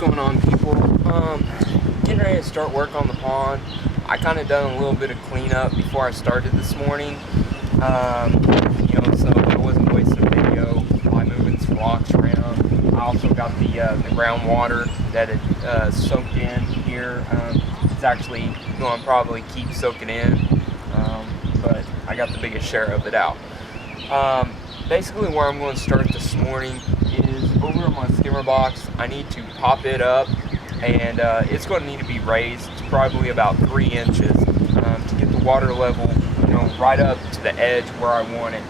going on, people? Getting ready to start work on the pond. I kind of done a little bit of cleanup before I started this morning. So I wasn't wasting video by moving some rocks around. I also got the groundwater that had soaked in here. It's actually going to probably keep soaking in, but I got the biggest share of it out. Basically where I'm going to start this morning is over on my skimmer box. I need to pop it up, and it's going to need to be raised. It's probably about 3 inches to get the water level, right up to the edge where I want it.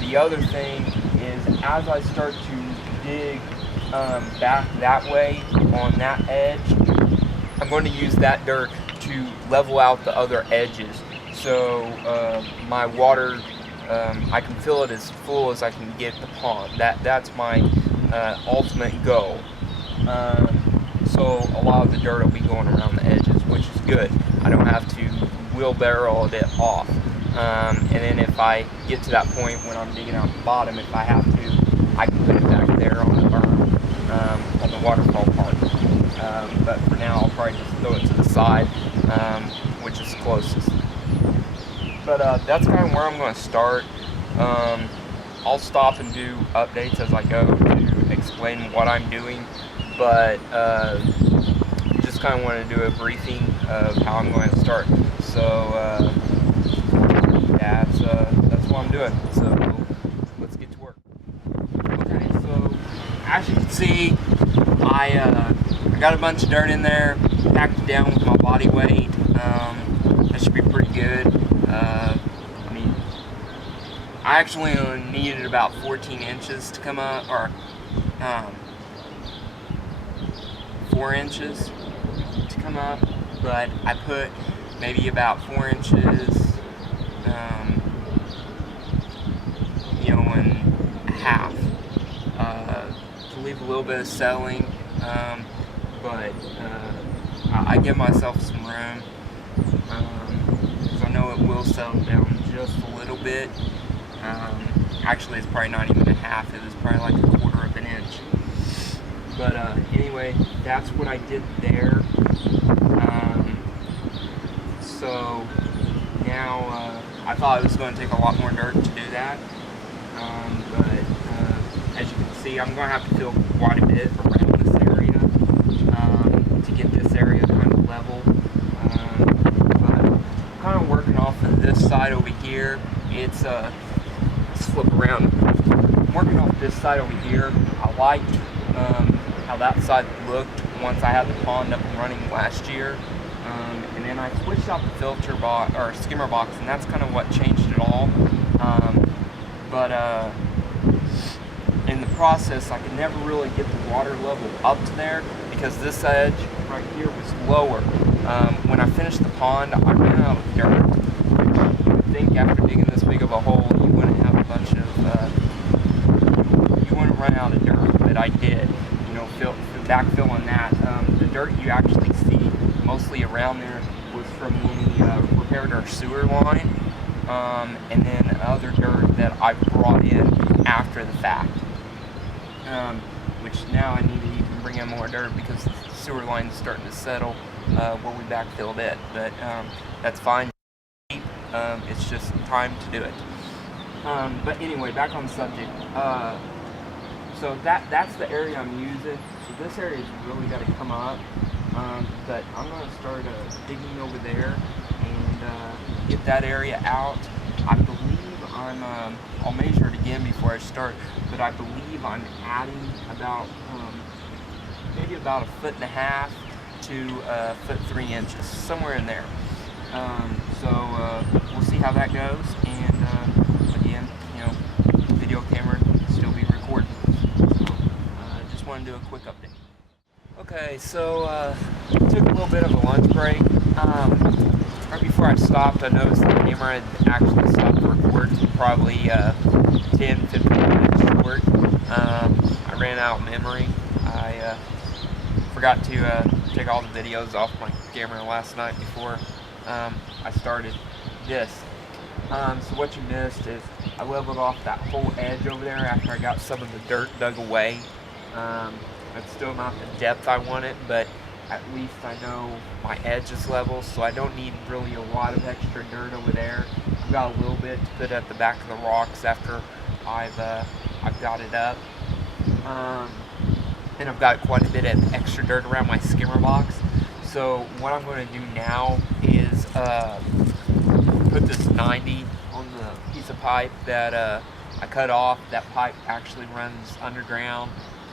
The other thing is, as I start to dig back that way on that edge, I'm going to use that dirt to level out the other edges, so my water, I can fill it as full as I can get the pond. That's my ultimate goal. So a lot of the dirt will be going around the edges, which is good. I don't have to wheelbarrow it off. And then if I get to that point when I'm digging out the bottom, if I have to, I can put it back there on the berm, on the waterfall part. But for now, I'll probably just throw it to the side, which is closest. But that's kind of where I'm going to start. I'll stop and do updates as I go to explain what I'm doing, but just kind of want to do a briefing of how I'm going to start. So that's what I'm doing. So let's get to work. Okay, so as you can see, I got a bunch of dirt in there, packed it down with my body weight. That should be pretty good. I actually only needed about 14 inches to come up, or 4 inches to come up, but I put maybe about 4 inches, in half, to leave a little bit of settling, but I give myself some room, because I know it will settle down just a little bit. Actually, it's probably not even a half. It was probably like a quarter of an inch. But anyway, that's what I did there. So now I thought it was going to take a lot more dirt to do that. But as you can see, I'm going to have to fill quite a bit around this area to get this area kind of level. But I'm kind of working off of this side over here. It's flip around. I'm working off this side over here. I liked how that side looked once I had the pond up and running last year, and then I switched out the filter box or skimmer box, and that's kind of what changed it all. But in the process, I could never really get the water level up to there because this edge right here was lower. When I finished the pond, I ran out of dirt. I think after digging this big of a hole, you wouldn't have a bunch of, you wouldn't run out of dirt, but I did, backfilling that. The dirt you actually see mostly around there was from when we repaired our sewer line, and then other dirt that I brought in after the fact, which now I need to even bring in more dirt because the sewer line is starting to settle where we backfilled it, but that's fine. It's just time to do it. But anyway, back on the subject. So that's the area I'm using. So this area's really got to come up. But I'm going to start digging over there and get that area out. I believe I'll measure it again before I start, but I believe I'm adding about maybe about 1.5 to 1.3 inches, somewhere in there. So we'll see how that goes, and again, video camera still be recording. So just want to do a quick update. Okay, so took a little bit of a lunch break. Right before I stopped, I noticed the camera had actually stopped recording, probably 10-15 minutes short. I ran out of memory. I forgot to take all the videos off my camera last night before I started this. So what you missed is I leveled off that whole edge over there after I got some of the dirt dug away. It's still not the depth I want it, but at least I know my edge is level, so I don't need really a lot of extra dirt over there. I've got a little bit to put at the back of the rocks after I've got it up. And I've got quite a bit of extra dirt around my skimmer box. So what I'm going to do now is put this 90 on the piece of pipe that I cut off. That pipe actually runs underground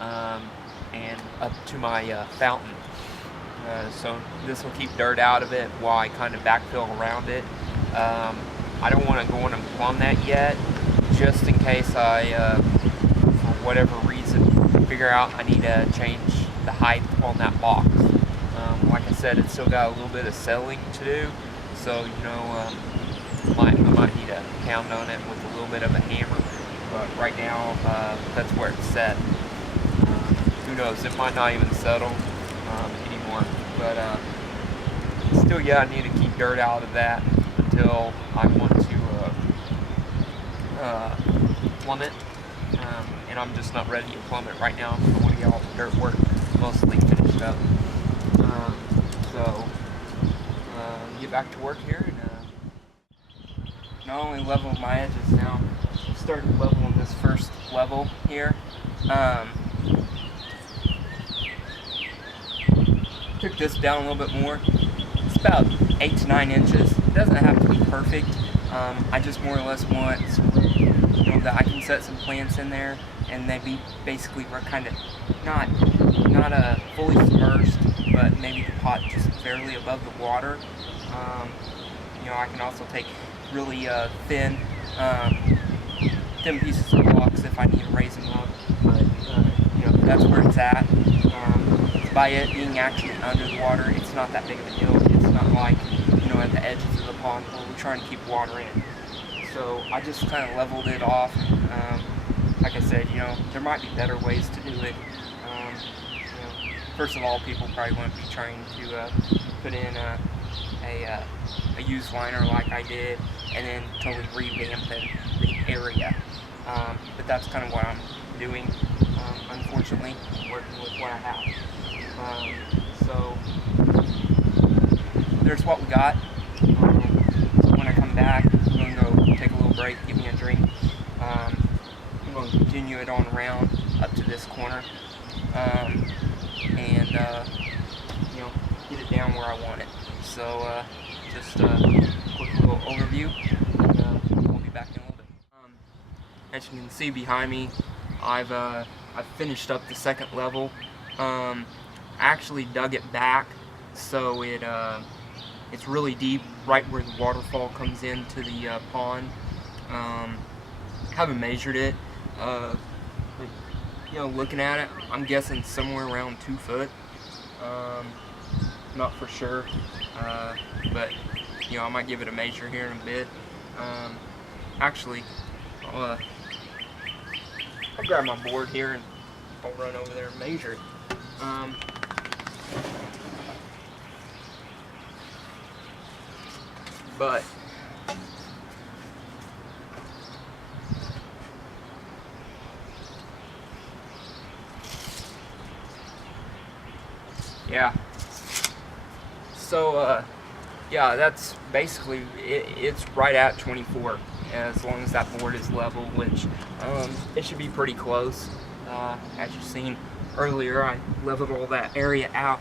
and up to my fountain. So this will keep dirt out of it while I kind of backfill around it. I don't want to go in and plumb that yet, just in case I, for whatever reason, figure out I need to change the height on that box. Like I said, it's still got a little bit of settling to do, so you know, I might need to pound on it with a little bit of a hammer. But right now, that's where it's set. Who knows? It might not even settle anymore. But still, yeah, I need to keep dirt out of that until I want to plumb it. And I'm just not ready to plumb it right now. I want to get all the dirt work mostly finished up. So get back to work here and not only level my edges now, started leveling this first level here. Took this down a little bit more. It's about 8 to 9 inches. It doesn't have to be perfect. I just more or less want some room, you know, that I can set some plants in there, and they be basically kind of not fully submerged, but maybe the pot just barely above the water. You know, I can also take really thin pieces of blocks if I need to raise them up. But you know, that's where it's at. By it being actually under the water, it's not that big of a deal. It's not like, you know, at the edges of the pond where we're trying to keep water in. So I just kind of leveled it off. Like I said, you know, there might be better ways to do it. You know, first of all, people probably won't be trying to put in a used liner like I did, and then totally revamping the area. But that's kind of what I'm doing, unfortunately, working with what I have. So there's what we got. When I come back, I'm going to go take a little break, give me a drink. I'm going to continue it on around up to this corner, and you know, get it down where I want it. So just a quick little overview, and we'll be back in a little bit. As you can see behind me, I've finished up the second level. I actually dug it back so it's really deep, right where the waterfall comes into the pond. Haven't measured it. But, you know, looking at it, I'm guessing somewhere around 2 foot. Not for sure, but you know, I might give it a measure here in a bit. Actually, I'll grab my board here and I'll run over there and measure it. But yeah, so yeah, that's basically it. It's right at 24, as long as that board is level, which it should be pretty close. As you've seen earlier, I leveled all that area out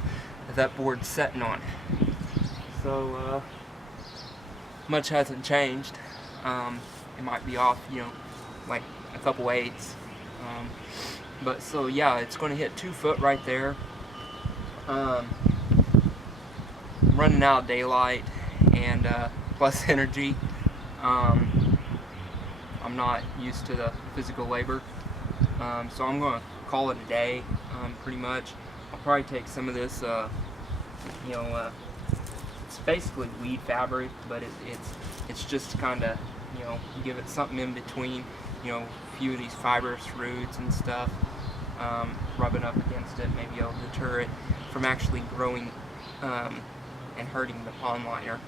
that board's setting on. So much hasn't changed. It might be off, you know, like a couple eighths. But so yeah, it's going to hit 2 foot right there. Running out of daylight and plus energy. I'm not used to the physical labor, so I'm going to call it a day. Pretty much, I'll probably take some of this. You know, it's basically weed fabric, but it's just kind of, you know, give it something in between. You know, a few of these fibrous roots and stuff. Rubbing up against it, maybe it'll deter it from actually growing and hurting the pond liner.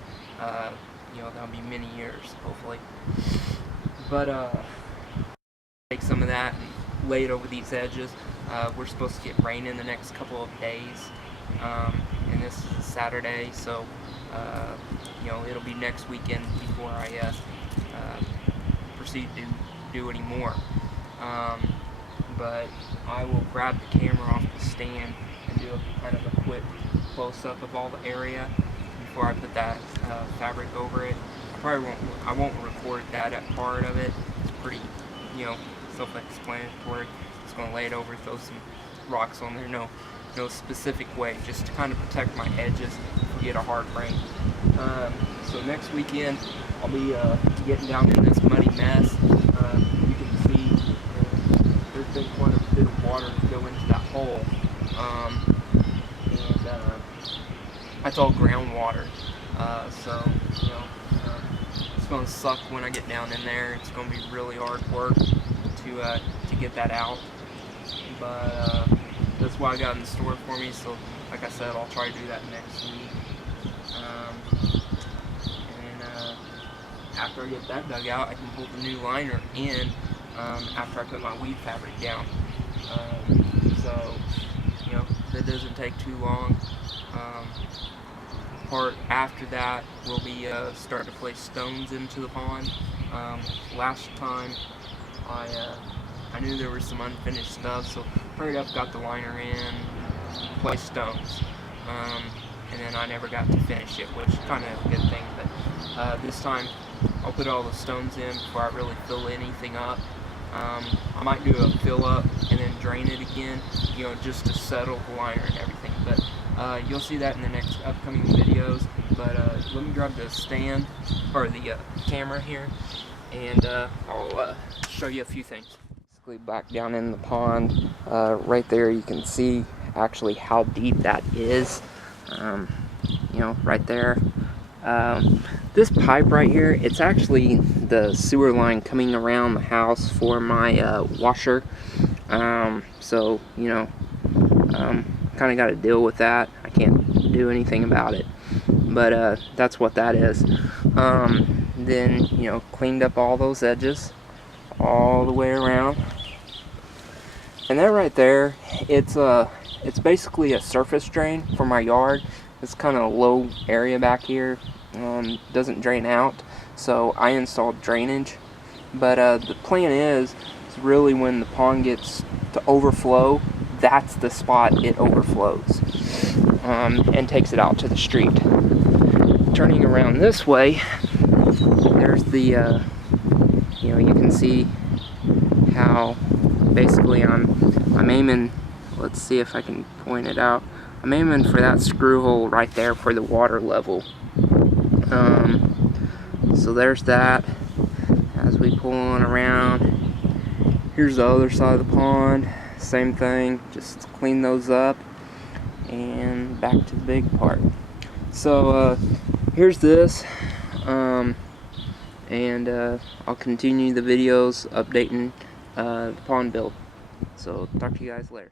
You know, that'll be many years, hopefully. But take some of that and laid over these edges. We're supposed to get rain in the next couple of days, and this is a Saturday, so you know, it'll be next weekend before I proceed to do any more. But I will grab the camera off the stand and do a kind of a quick close-up of all the area before I put that fabric over it. I won't record that part of it. It's pretty, you know, self-explanatory. Just gonna lay it over, throw some rocks on there. No specific way, just to kind of protect my edges if we get a hard rain. So next weekend I'll be getting down in this muddy mess. You can see there's been quite a bit of water to go into that hole, and that's all groundwater. So you know, it's going to suck when I get down in there. It's going to be really hard work to get that out, but that's what I got in store for me. So like I said, I'll try to do that next week. And after I get that dug out, I can pull the new liner in after I put my weed fabric down. So you know, that doesn't take too long. Part after that will be starting to place stones into the pond. Last time I knew there was some unfinished stuff, so hurried up, got the liner in, placed stones, and then I never got to finish it, which is kind of a good thing. But this time I'll put all the stones in before I really fill anything up. I might do a fill up and then drain it again, you know, just to settle the liner and everything. But you'll see that in the next upcoming videos. But let me grab the stand, or the camera here, and I'll show you a few things. Basically back down in the pond, right there you can see actually how deep that is. You know, right there. This pipe right here, it's actually the sewer line coming around the house for my washer. So, you know, kind of got to deal with that. I can't do anything about it, but that's what that is. Then, you know, cleaned up all those edges all the way around, and that right there, it's basically a surface drain for my yard. It's kind of a low area back here, doesn't drain out, so I installed drainage. But the plan is really when the pond gets to overflow, that's the spot it overflows, and takes it out to the street. Turning around this way, there's the you know, you can see how basically I'm aiming. Let's see if I can point it out. I'm aiming for that screw hole right there for the water level. So there's that. As we pull on around, here's the other side of the pond. Same thing, just clean those up and back to the big part. So here's this, and I'll continue the videos updating the pond build. So talk to you guys later.